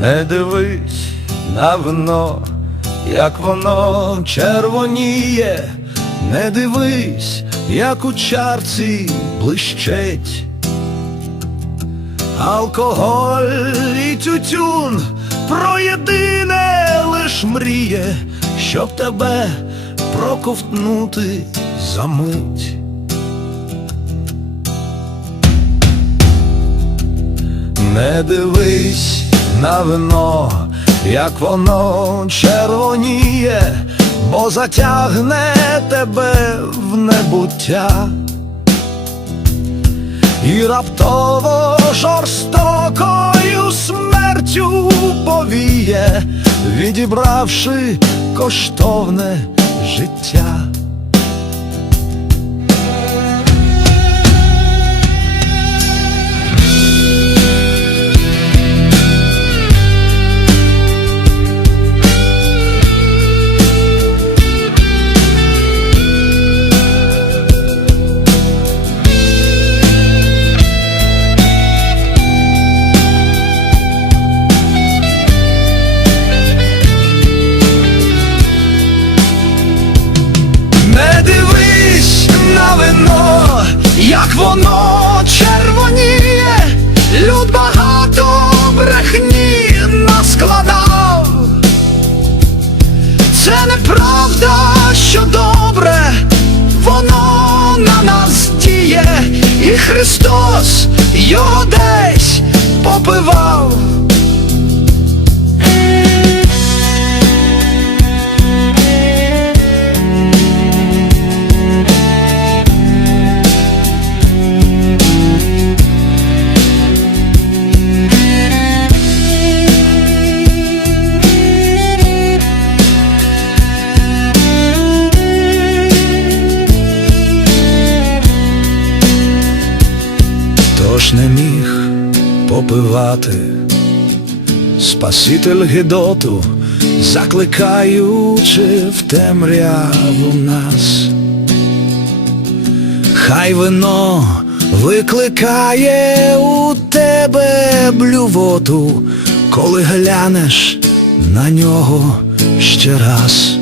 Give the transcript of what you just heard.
Не дивись на як воно червоніє, не дивись, як у чарці блищить. Алкоголь і тютюн про єдине лиш мріє, щоб тебе проковтнути за мить. Не дивись на вино, як воно червоніє, бо затягне тебе в небуття. І раптово жорстокою смертю повіє, відібравши коштовне життя. Христос його десь попивав. Тож не міг попивати Спаситель Гедоту, закликаючи в темряву нас. Хай вино викликає у тебе блювоту, коли глянеш на нього ще раз.